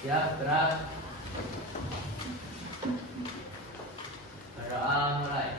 Siap, gerak. Berdoa mulai.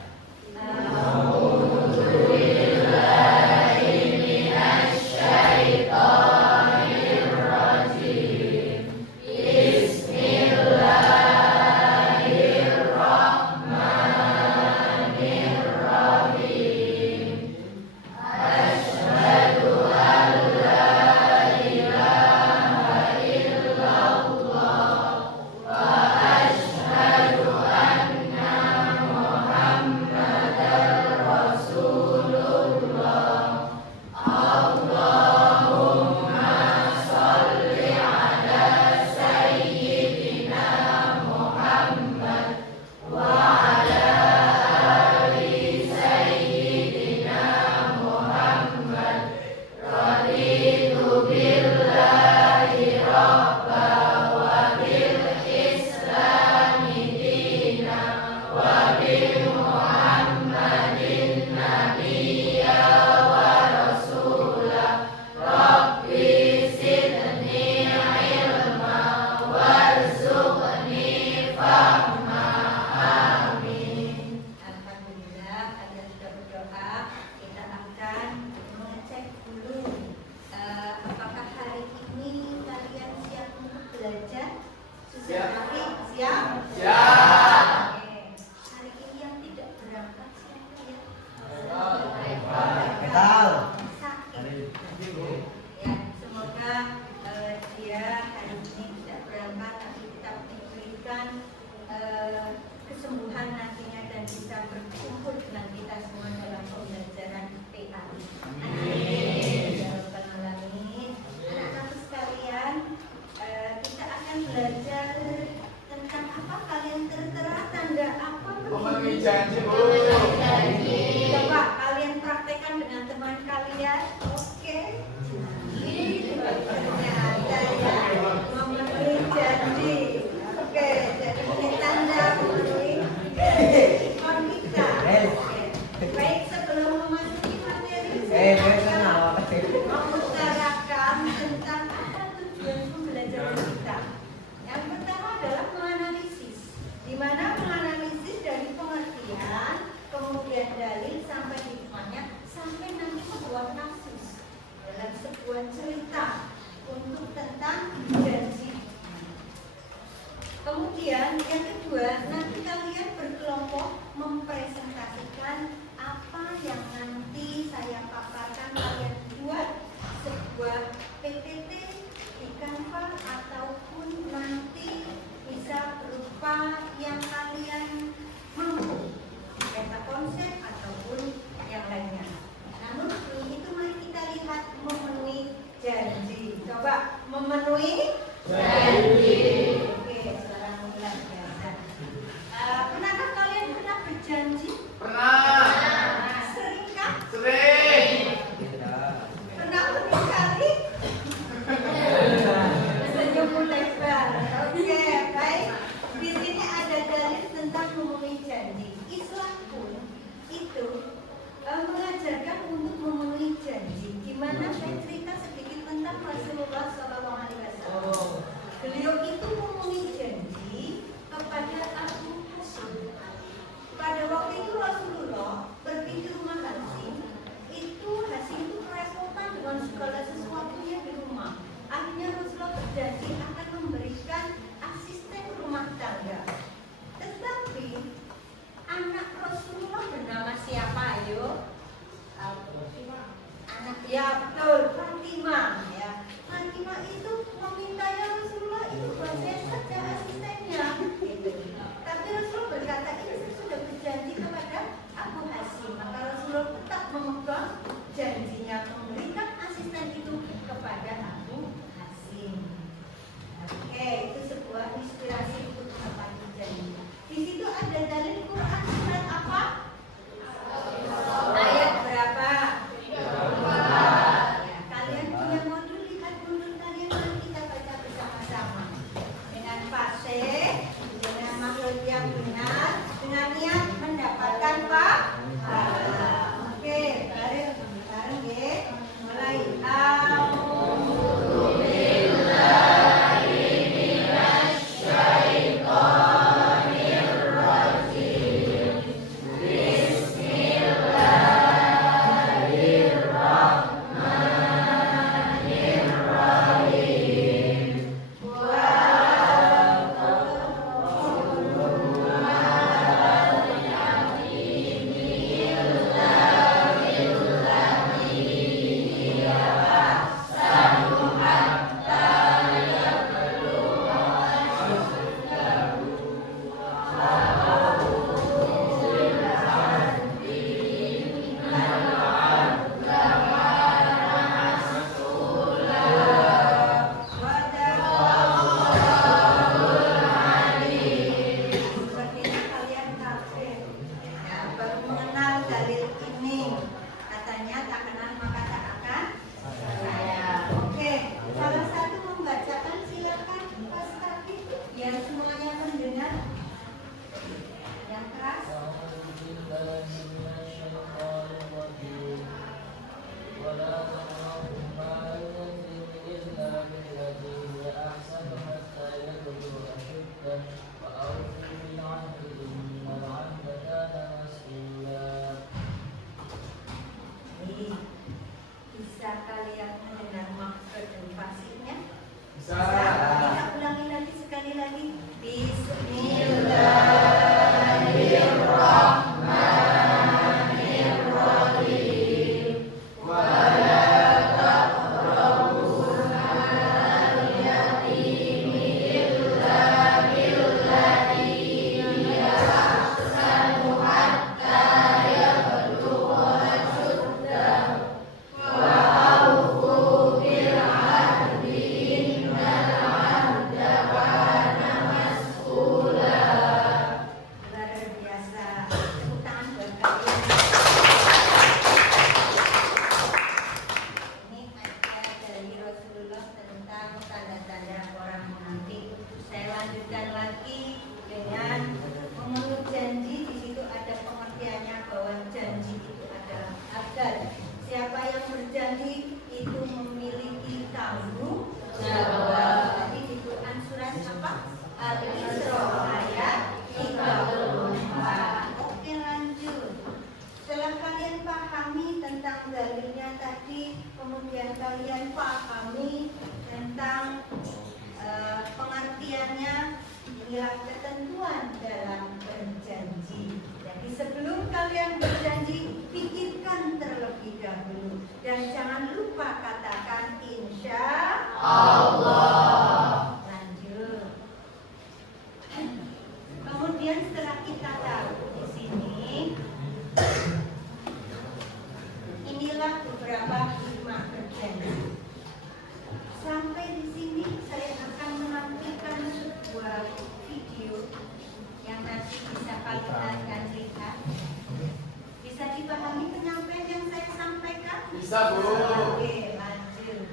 kalian pahami tentang dalilnya tadi, kemudian kalian pahami tentang pengertiannya, inilah ketentuan dalam berjanji. Jadi sebelum kalian berjanji, pikirkan terlebih dahulu dan jangan lupa katakan insya Allah. Lanjut. Kemudian setelah kita tahu di sini, inilah beberapa hikmah berjanji. Sampai di sini saya akan menampilkan sebuah video yang nanti bisa kalian lihat. Bisa dipahami penyampaian yang saya sampaikan? Bisa, Bu. Oke, lanjut.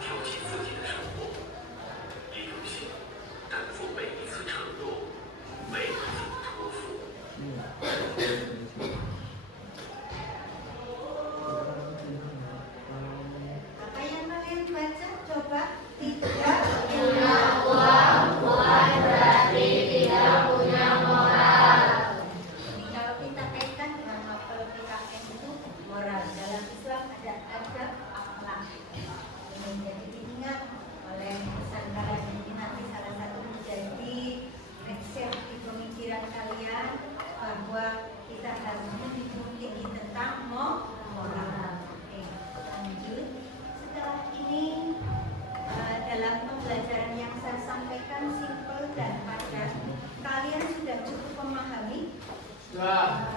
挑起自己的生活，也有些担负每一次承诺，每一次托付。 Apa yang kalian baca? Coba tidak Punya uang bukan berarti tidak punya moral. Jadi kalau kita kaitkan dengan novel PKN itu moral. Dalam Islam ada adab akhlak. Ini menjadi diingat oleh Nusantara ini nanti salah satu menjadi resep di pemikiran kalian bahwa kita harus menjunjung tentang moral. Oke, lanjut. Setelah ini dalam pembelajaran yang saya sampaikan simpel dan padat, kalian sudah cukup memahami?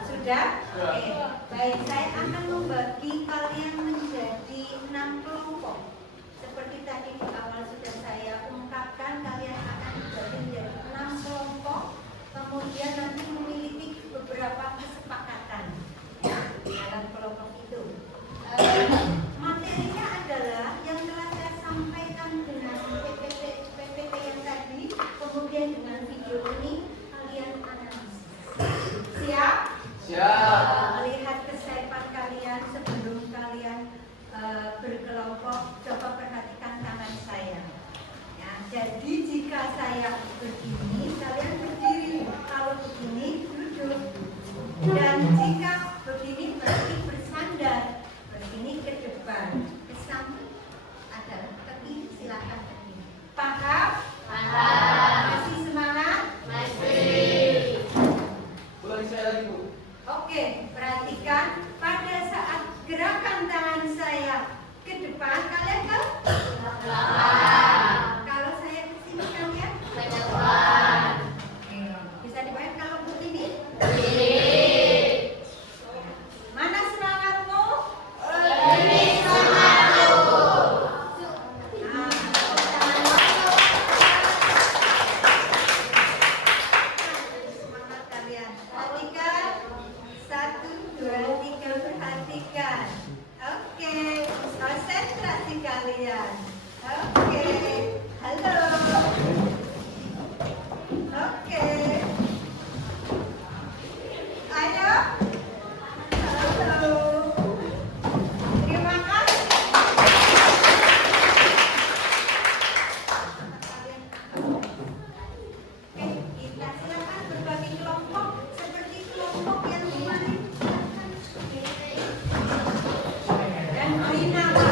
Sudah? Oke. Baik, saya akan membagi kalian menjadi 6 kelompok. Seperti tadi di awal sudah saya ungkapkan, kalian akan dibagi menjadi 6 kelompok. Kemudian nanti memiliki beberapa kesepakatan dalam kelompok itu. Materinya adalah yang telah saya sampaikan dengan PPT yang tadi, kemudian dengan video ini kalian analisis. Siap? Siap. Melihat kesiapan kalian sebelum kalian berkelompok, coba perhatikan tangan saya. Ya, jadi jika saya begini, kalian berdiri. Kalau begini, duduk. Dan jika begini, berarti bersandar. Begini ke depan, ke samping ada ke kiri, silakan ke kiri. Paham? Paham. Masih semangat? Masih. Ulangi saya lagi, Bu. Oke, perhatikan pada saat gerakan tangan saya ke depan, kalian ke Belakang. kalau saya ke sini kalian Ke depan. bisa dibayar kalau begini. Kiri. Mana semangatmu? Ini semangatku. Nah, semangat kalian. Perhatikan. 1, 2, 3, perhatikan. Oke, konsentrasi kalian. Oke, halo. Oke. Ayo. Halo. Terima kasih. Oke, kita silakan berbagi kelompok seperti kelompok yang kemarin. Dan beri nama.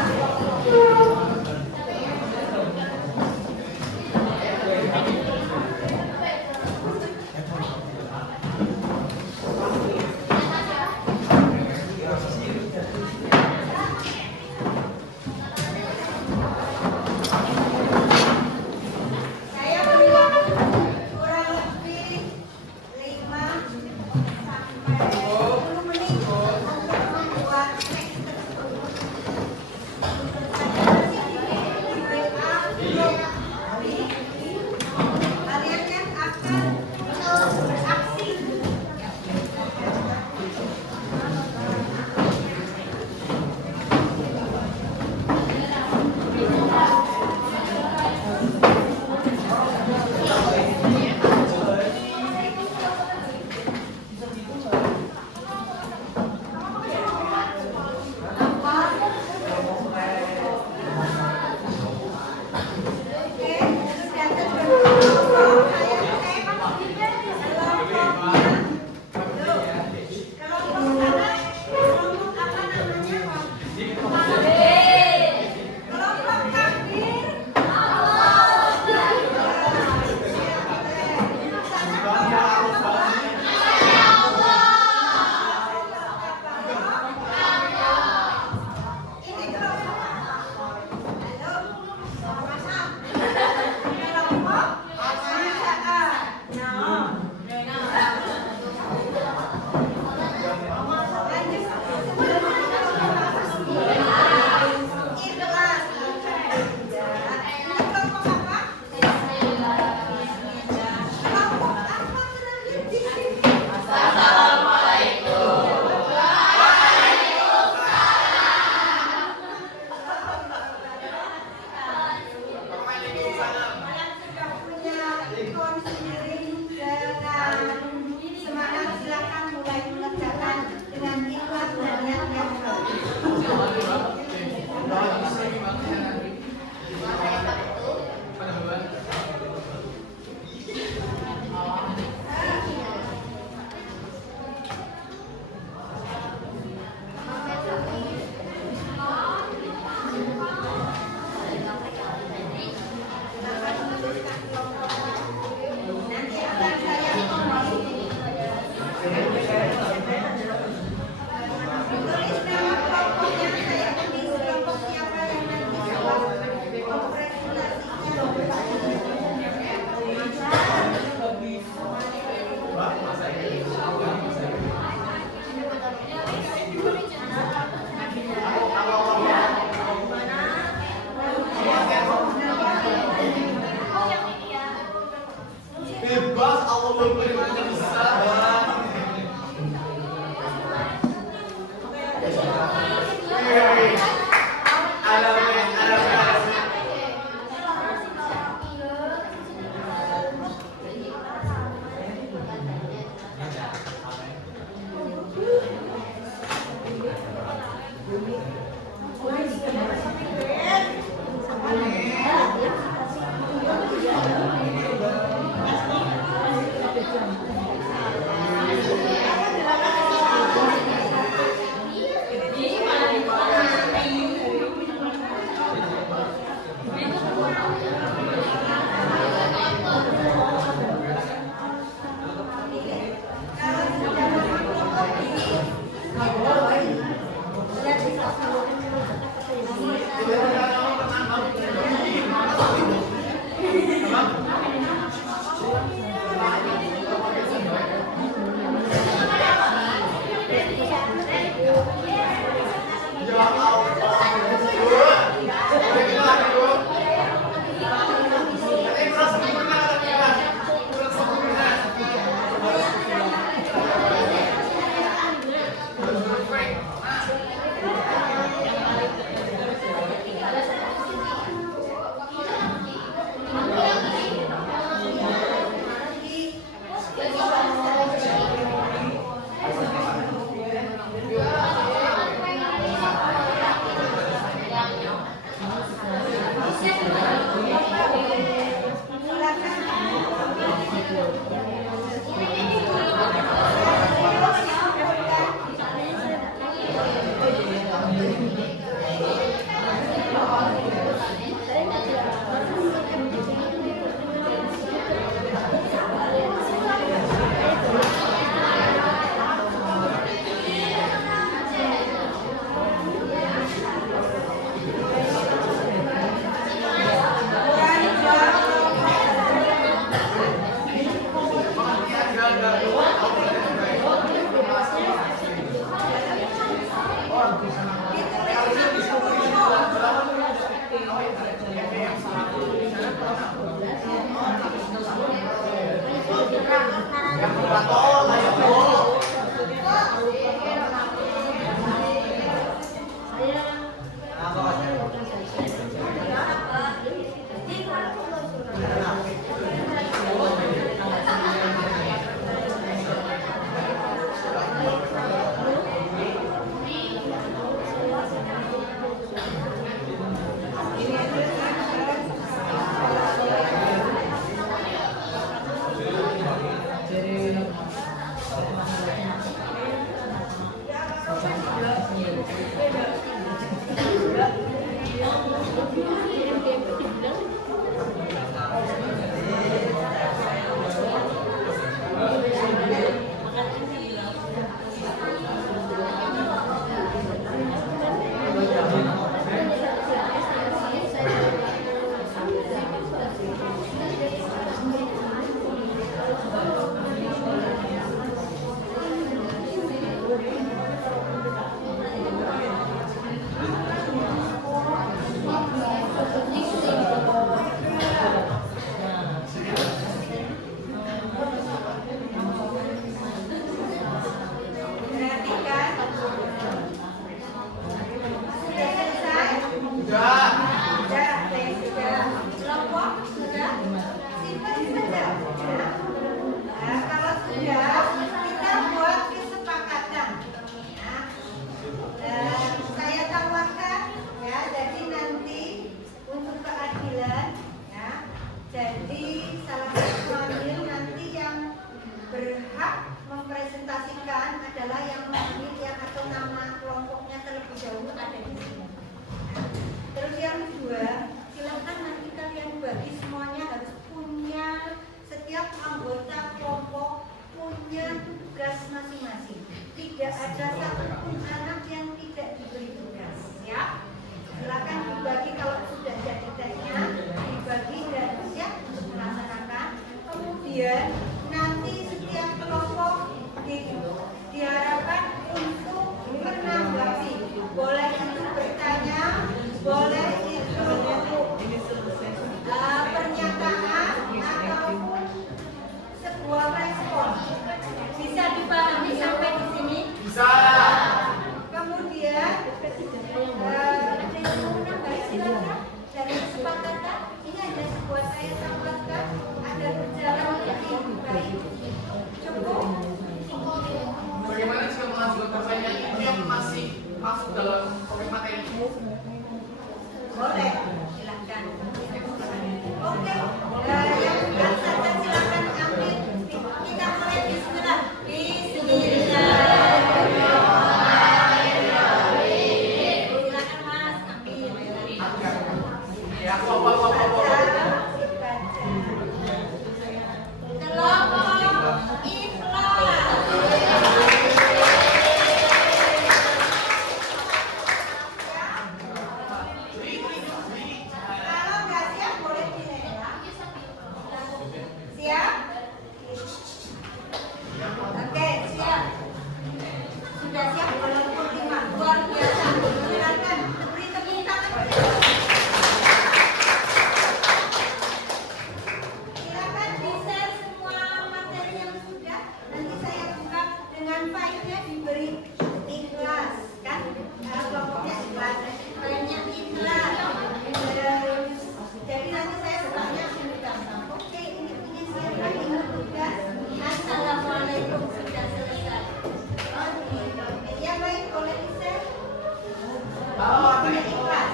Tidak ikhlas.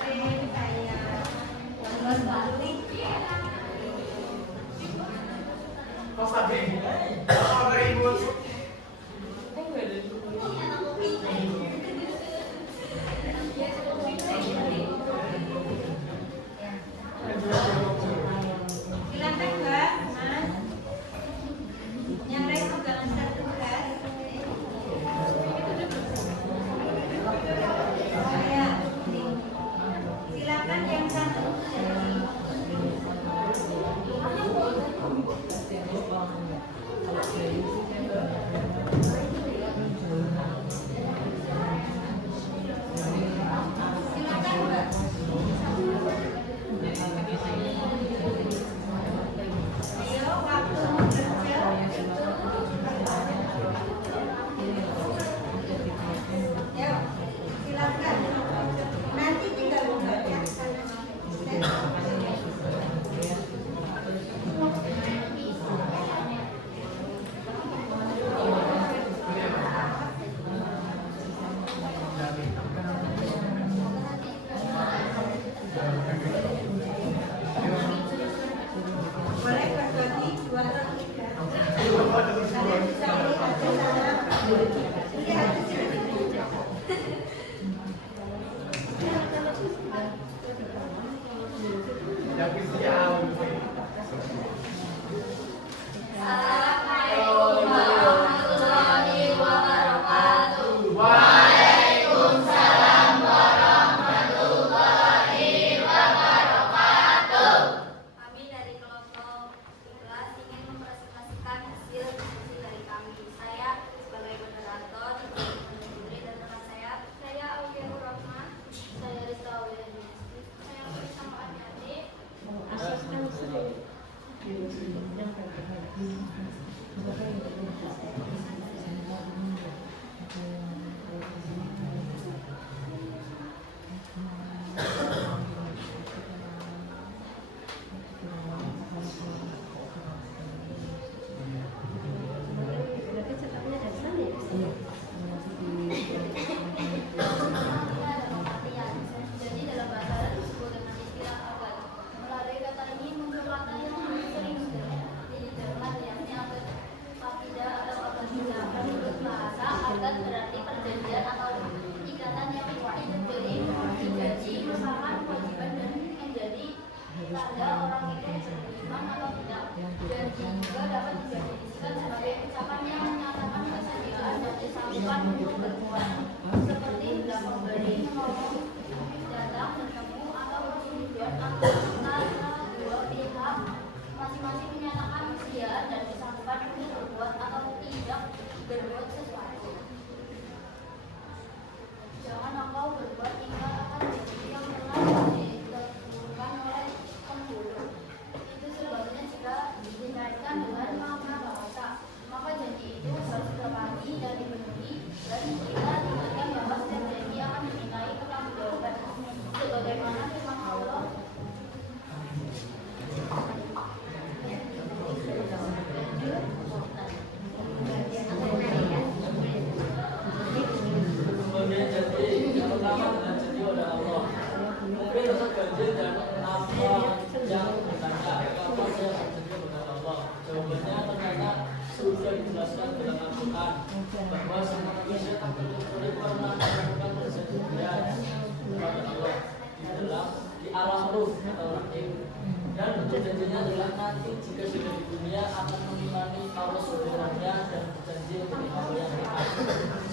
Kayak gambar balik. Kau sabi? Kau ribut. Silakan Mbak, Mas. Yang lain pegangan satu tugas. Ya. Silakan yang satu. Silakan Mbak. Ayo, waktu bekerja. Ya, silakan. Nanti tinggal membaca. Boleh berbagi 2 atau 3. Kalian bisa lihat di sana. Lihat di sini. Tapi siapa? Assalamualaikum warahmatullahi wabarakatuh. Waalaikumsalam warahmatullahi wabarakatuh. Kami dari kelompok 11 ingin mempresentasikan hasil diskusi dari kami. Saya sebagai moderator, Putri dan teman saya Aulia Rahma, saya Rizka Aulia, saya bersama adik-adik. Jadi dalam bahasa Arab disebut dengan istilah agat. Melalui kata ini muncul kata yang sering diterjemahkan yakni agat fakidah atau agat tidak. Menurut bahasa agat berarti perjanjian atau ikatan yang diberi janji bersama kewajiban dan menjadi tanda orang itu beriman atau tidak. Janji juga dapat didefinisikan sebagai ucapan yang menyatakan kesediaan dan kesanggupan untuk berbuat, seperti hendak memberi, menolong, datang, bertemu, atau bertujuan antara dua pihak masing-masing menyatakan kesediaan dan kesanggupan untuk berbuat atau tidak berbuat sesuatu. Jangan engkau berbuat hingga akan menjadi yang telah ditentukan oleh penghulu. Itu sebabnya jika dikaitkan dengan makna bahasa, maka janji itu harus ditepati dan dipenuhi, dan kita ingatkan bahwa setiap janji akan dimintai pertanggungjawaban. Sebagaimana firman Allah, Kemudian janji yang pertama dengan janji oleh Allah. Mungkin untuk janji dan apa yang bertanya apa yang terjadi kepada Allah. Jawabannya ternyata sudah dijelaskan dalam Al-Quran bahwa semua manusia tak terkecuali pernah melakukan perjanjian kepada Allah di alam ruh atau rahim. Dan bentuk janjinya adalah nanti jika sudah di dunia akan mengimani Allah sebenarnya dan berjanji menjadi Allah yang dekat.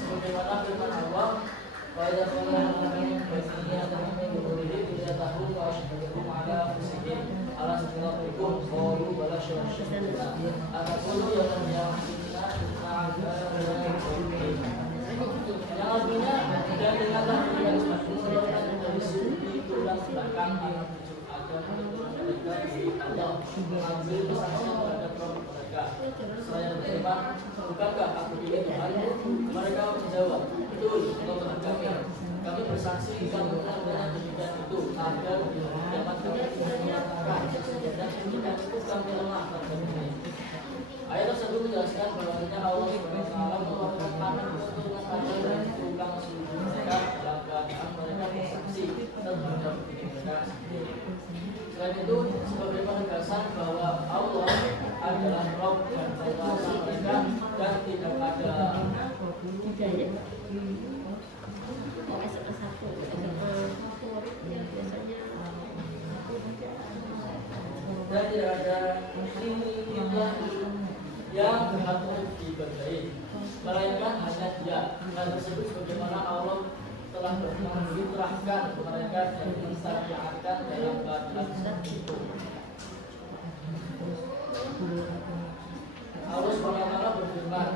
Sebagaimana firman Allah, wa idza qala al-mu'minuna bayyinina tahum bi dilihat tahu wa asyhadu ala anfusihim ala siratikum qalu bala syahidna ataqulu ya man ya'tina yang artinya dan dengarlah dengan sebagian dari sudut tulang belakang yang tujuh agar mereka di Allah mengambil kesaksian terhadap Rabb mereka. Saya berfirman, bukankah aku pilih Tuhanmu? Mereka menjawab, betul, engkau Tuhan kami. Kami bersaksi bahwa benar demikian itu agar dapat kami menyatakan dan demikian itu kami lemah pada ini. Ayat tersebut menjelaskan bahwa Allah SWT mengeluarkan anak keturunan Adam Dan tidak ada ilah yang berhak untuk diibadahi, melainkan hanya Dia. Hal tersebut sebagaimana Allah telah menginstruksikan mereka dan mensyariatkan dalam bacaan itu. Allah SWT berfirman,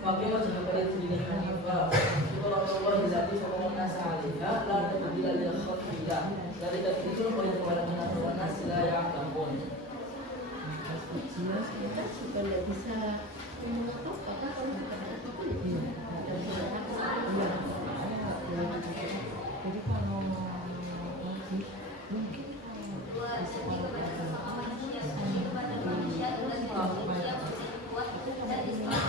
"Fakilah sebagai diri hanifah, itulah Allah dilati sokongan nasalihah, la tabdila li khalqillah." Dari itu boleh kepada menafikan sila yang ampun. Supaya bisa jadi kalau mungkin Dua, jadi kepada sesama manusia, jadi kepada manusia dan manusia kuat dan Islam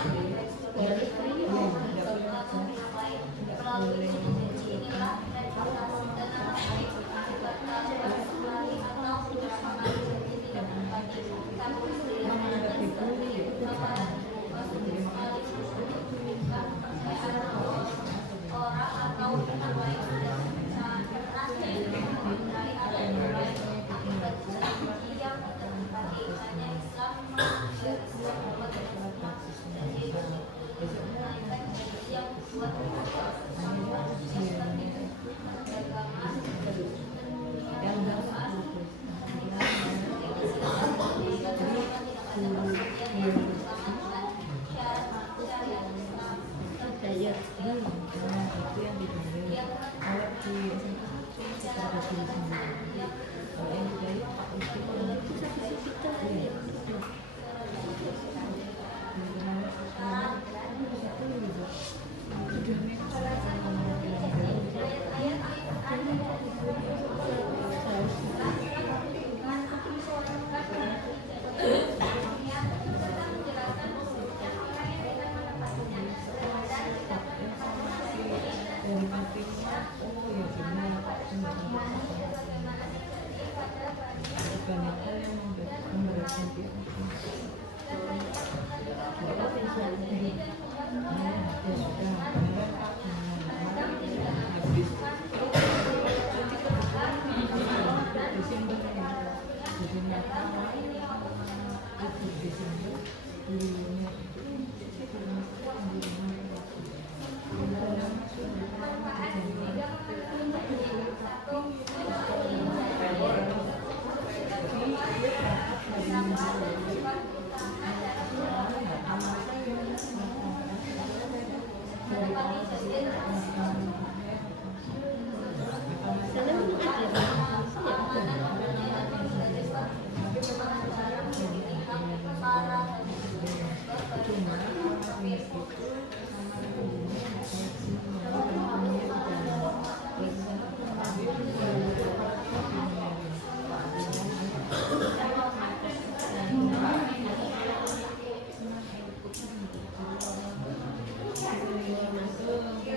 melalui janji inilah dan atas dan atas baik sekali atau beberapa kali janji tidak berbagi kamu sendiri menandakan seperti kebenaran sekali bukan percayaan orang atau pihak lain dan nanti mengenai ada yang lain akibat janji yang terjadi hanya Islam dan Islam membuat janji itu menaikkan janji yang buat manusia seperti beragama yang beragama percaya itu yang didengar kalau di SMP ada tulis sendiri kalau yang budaya itu kita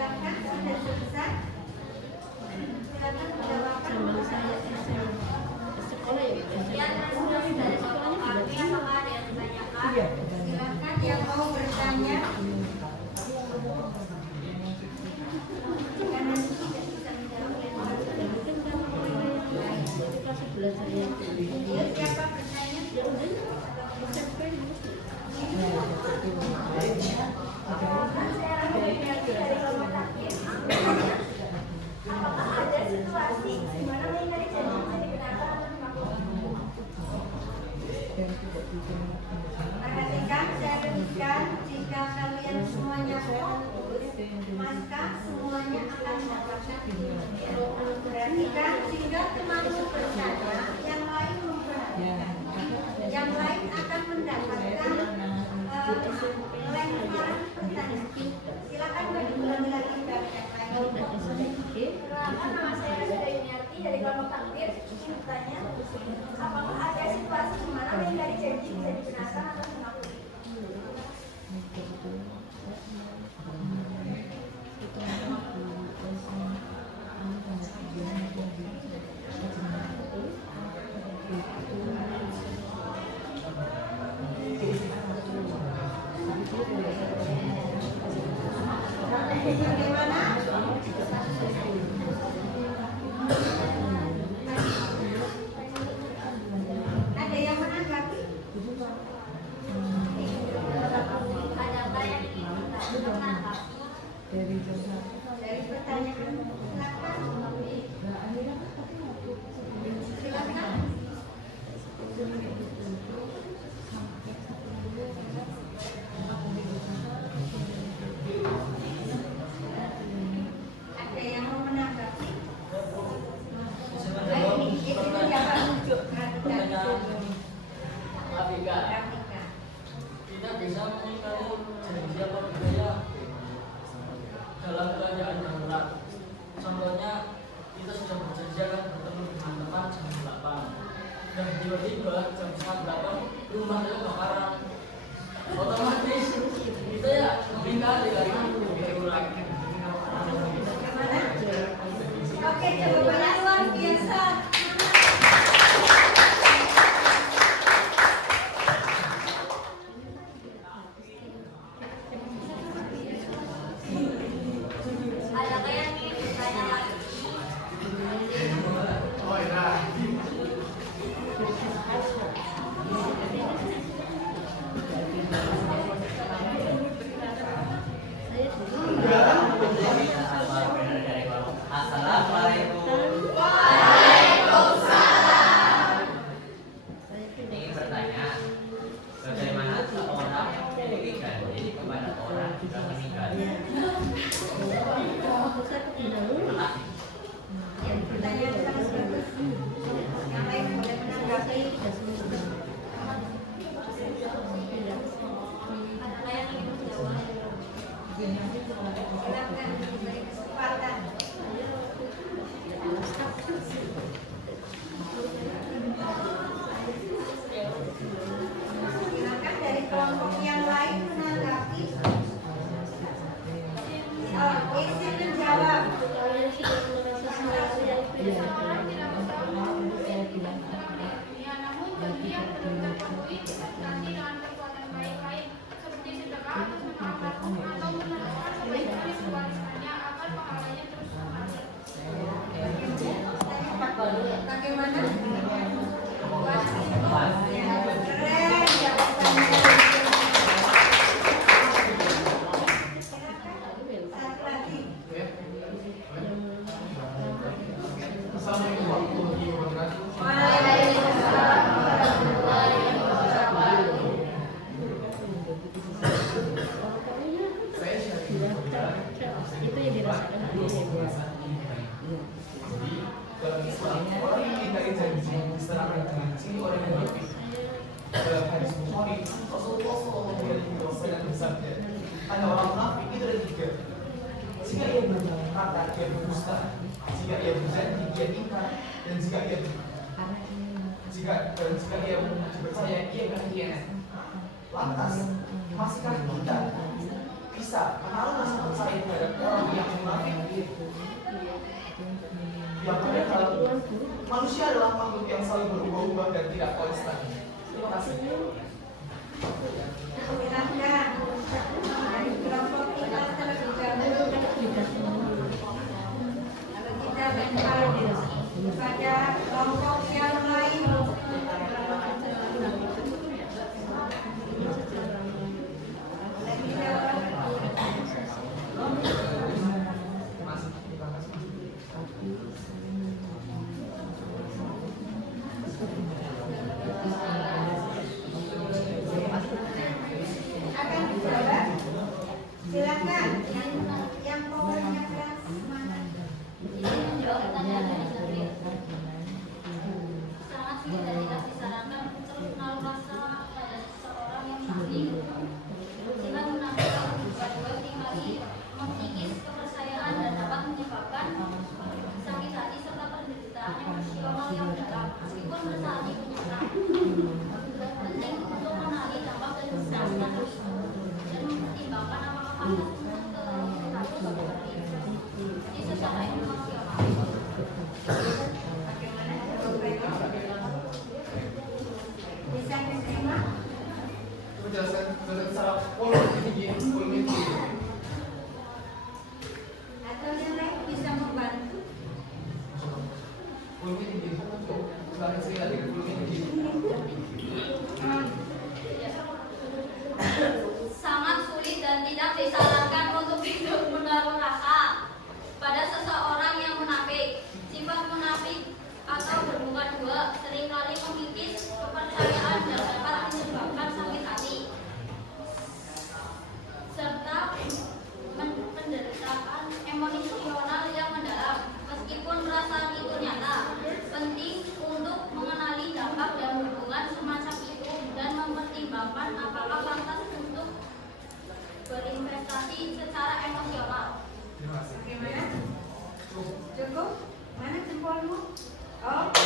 Silakan sudah selesai. Silakan menjawabkan. sekolah ya yang dari sekolahnya Bagaimana? Ada yang menanggapi? Adakah yang ingin menanggapi? Dari jauh. Dari pertanyaan, silakan. Silakan. Ada yang mau menanggapi? Itu jangan unjuk Pertanyaan Afika, Rafika. kita bisa mengingkari janji apa budaya dalam keadaan darurat. Contohnya, kita sudah berjanji akan bertemu dengan teman jam 8 dan tiba-tiba jam 8 rumah itu kebakaran. Otomatis kita ya mengingkari karena darurat. Bagaimana? Oke, jawabannya luar biasa. Adakah yang ingin bertanya lagi? Assalamualaikum. Ingin bertanya, bagaimana seorang memiliki janji kepada orang yang sudah meninggal? Pertanyaan sangat bagus. Yang lain boleh menanggapi. Adakah yang ingin menjawab? Silakan diberi kesempatan. Silakan dari kelompok yang lain menanggapi. Isi menjawab. Namun kemudian belum terpenuhi nanti dengan perbuatan baik lain seperti sedekah atau mengamalkan atau meneruskan kebaikan yang diwariskannya agar pahalanya terus mengalir. Bagaimana? Keren jawabannya. Satu lagi. Assalamualaikum warahmatullahi wabarakatuh. Waalaikumsalam warahmatullahi wabarakatuh. Saya Syarif. Itu yang dirasakan Perasaan ini baik. Jadi dalam Islam orang yang mengingkari janji diserahkan dengan ciri orang yang munafik. Dalam hadis Bukhari, Rasulullah SAW bersabda, ada orang munafik itu ada tiga. Jika ia berkata dia berdusta, jika ia berjanji dia ingkar, dan jika ia percaya ia berkhianat. Lantas, masihkah kita bisa menaruh rasa percaya terhadap orang yang munafik? Yang padahal manusia adalah makhluk yang saling berubah-ubah dan tidak konstan. Terima kasih. Silakan dari kelompok kita terlebih dahulu. Lalu kita lempar kepada kelompok yang lain. Lebih jawab. Masih terima kasih. Akan dijawab. Silakan yang powernya keras mana? Ini menjawab pertanyaan dari Nabi. Sangat sulit dan tidak disarankan untuk menaruh rasa pada seseorang yang munafik. Sifat munafik dapat dua kali mengikis kepercayaan dan dapat menyebabkan sakit hati serta penderitaan emosional yang dalam meskipun bersaat itu nyata. Penting untuk mengenali dampak dan menjelaskan dan mempertimbangkan apakah hal tersebut terlalu seperti disesuaikan dengan siapa. Bagaimana jawabannya? Bisa diterima? Menjelaskan secara politik tinggi, politik. 8, apakah pantas untuk berinvestasi secara emosional? Terima kasih. Bagaimana? Cukup? Mana jempolmu? Oke.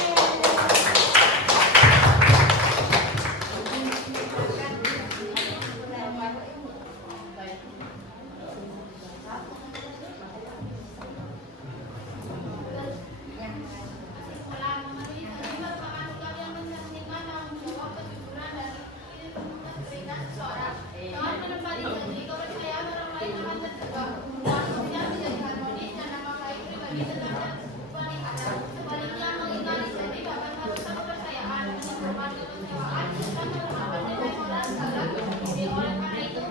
Setelah memenuhi kewajiban pengasuhan yang mencerminkan tanggung jawab, kejujuran, dan integritas seseorang, dengan menempati janji, kepercayaan orang lain akan terjaga, hubungan sosial menjadi harmonis, dan nama baik pribadi tetap terpelihara. Sebaliknya, mengingkari janji dapat merusak kepercayaan, menimbulkan kekecewaan, dan berhadapan dengan moral salah. Oleh karena itu,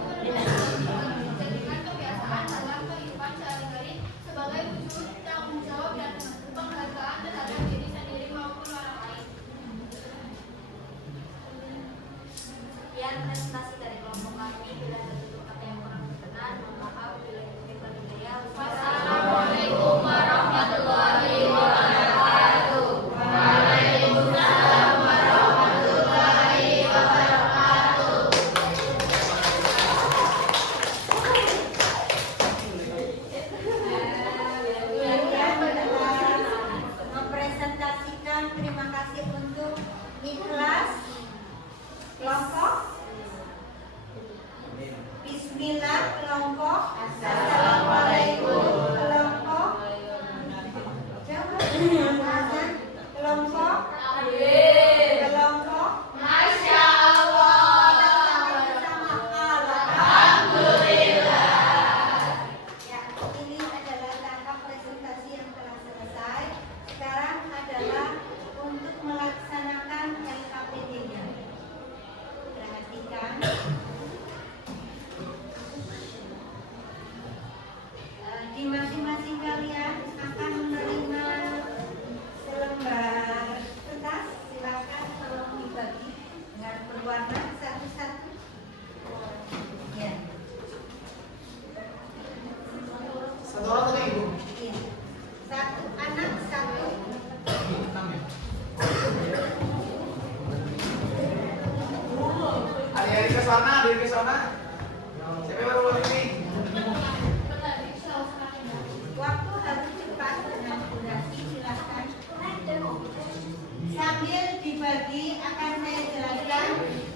menjadikan kebiasaan dalam kehidupan sehari-hari sebagai wujud tanggung jawab dan penghargaan terhadap diri sendiri maupun orang lain. Sekian presentasi dari kelompok kami. Bila ada tutur kata yang kurang berkenan, mohon maaf. Bila diberikan hidayah. Wassalamualaikum warahmatullahi wabarakatuh. Waalaikumsalam warahmatullahi wabarakatuh. Kalian telah mempresentasikan, terima kasih untuk ikhlas kelompok Bismillah kelompok Assalamualaikum kelompok coba Hasan kelompok kelompok Masya Allah. sama Alhamdulillah. Ya, ini adalah tahap presentasi yang telah selesai. Sekarang adalah untuk melaksanakan LKPD-nya. Perhatikan. Di masing-masing kalian akan menerima selembar kertas. Silakan tolong dibagi dengan berwarna satu-satu. Ya. Satu orang tadi ibu. Iya. Satu anak satu. 6 ya. Adik-adik ke sana, adik ke sana. Siapa yang baru lulus ini? Waktu harus cepat dengan durasi silakan. Sambil dibagi akan saya jelaskan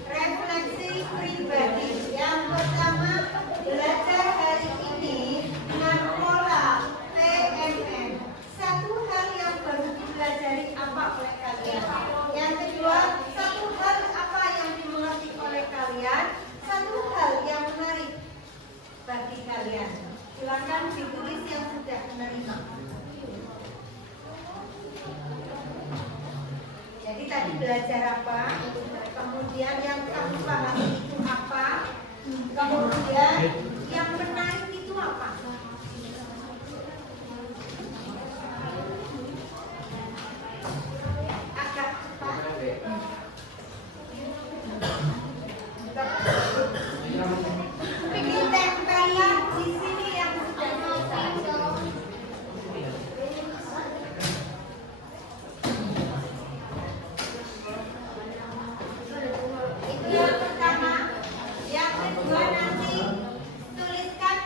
refleksi pribadi. Yang pertama, belajar hari ini dengan pola PMM. Satu hal yang baru dipelajari apa oleh kalian? Yang kedua, satu hal apa yang dimengerti oleh kalian? Satu hal yang menarik bagi kalian. Silakan ditulis yang sudah menerima. Jadi tadi belajar apa? Kemudian yang kamu pahami itu apa? Kemudian yang menarik itu apa? Agak cepat. Bikin tempelan di sini yang sudah selesai. Itu yang pertama. Yang kedua nanti tuliskan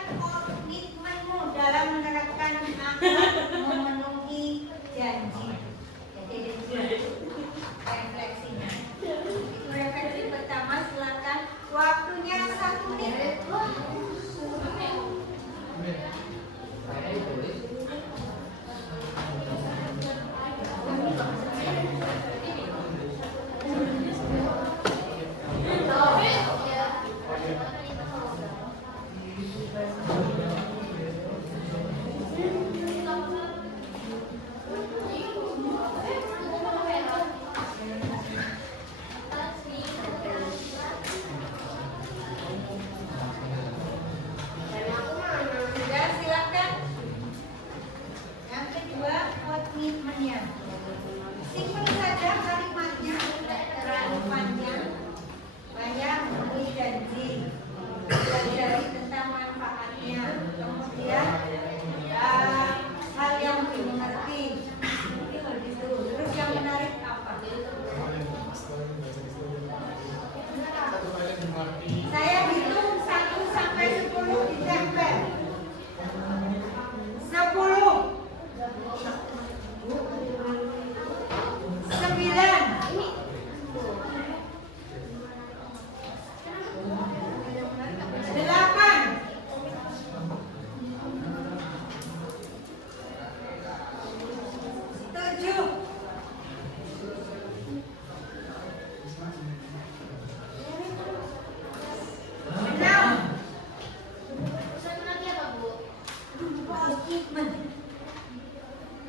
komitmen.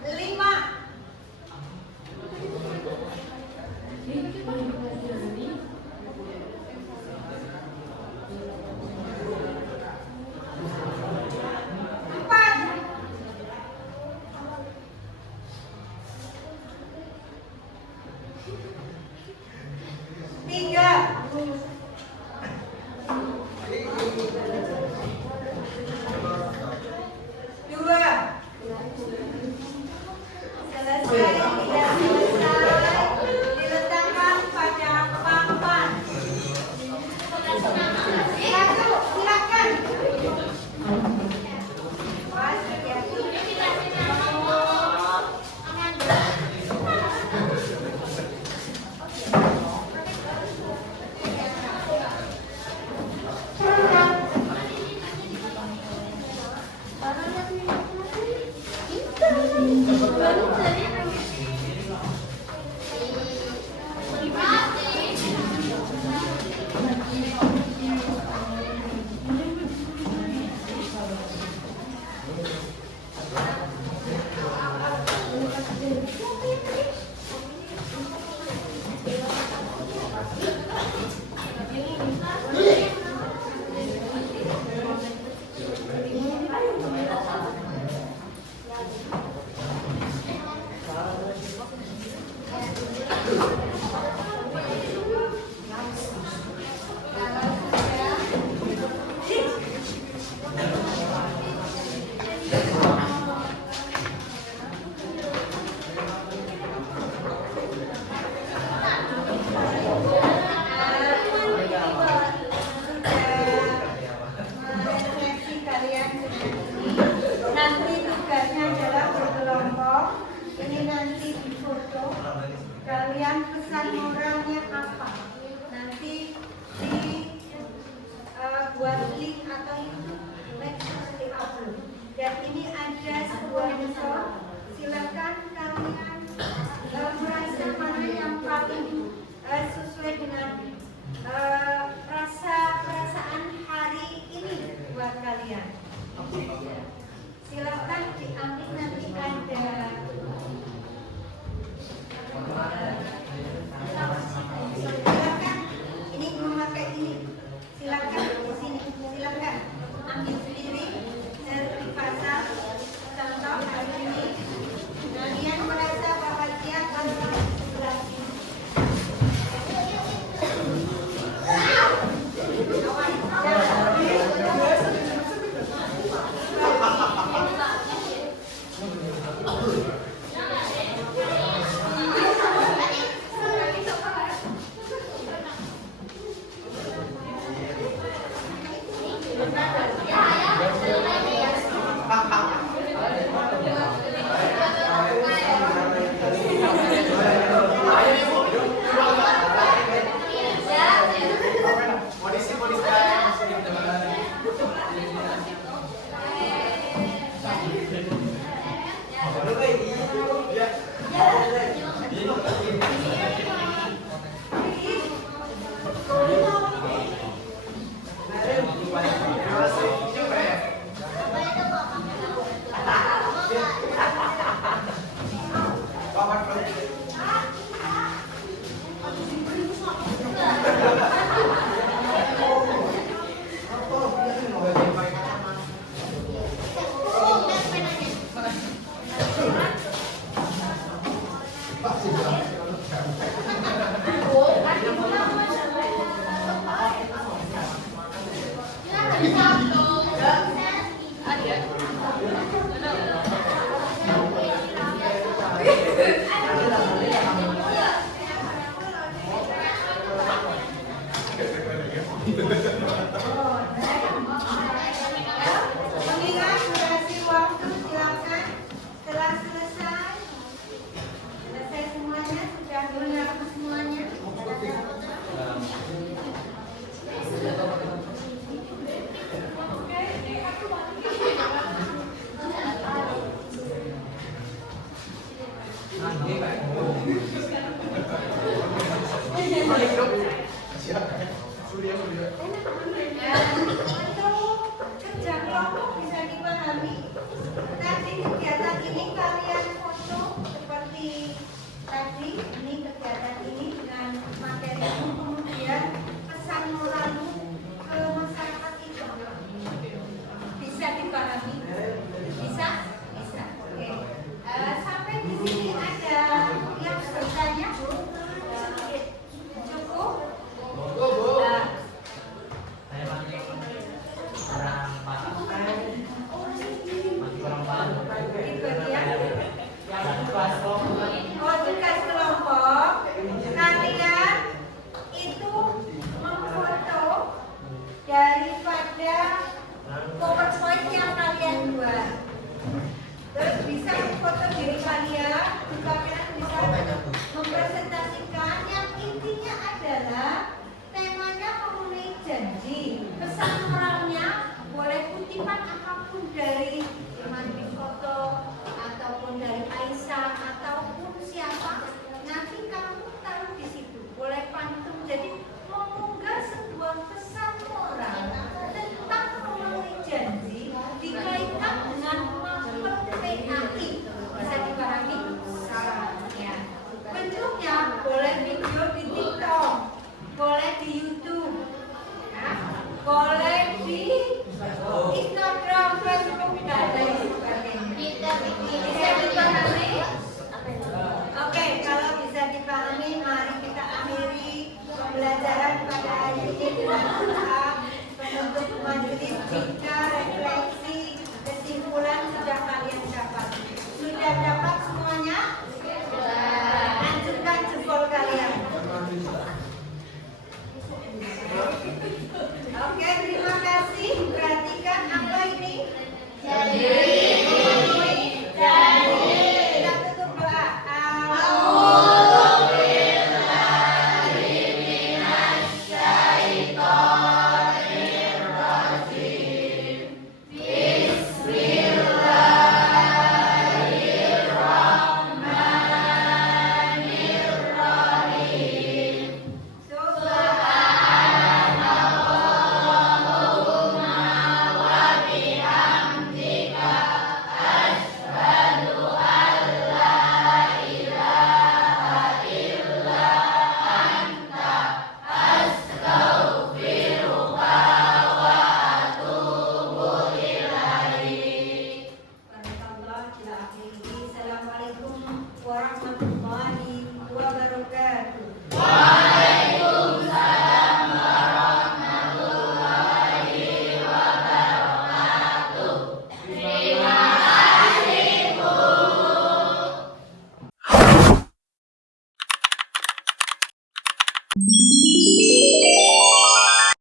5. Kalian pesan moralnya apa? Nanti buat link atau di upload. Dan ini ada sebuah misal. Silakan kalian merasa mana yang paling sesuai dengan perasaan hari ini buat kalian. Silakan diambil, nanti ada. Silakan, ini memakai ini. Silakan di sini, silakan ambil sendiri sertifikat contoh hari ini. Kalian merasa bahagia kalau sebelah sini. Ada.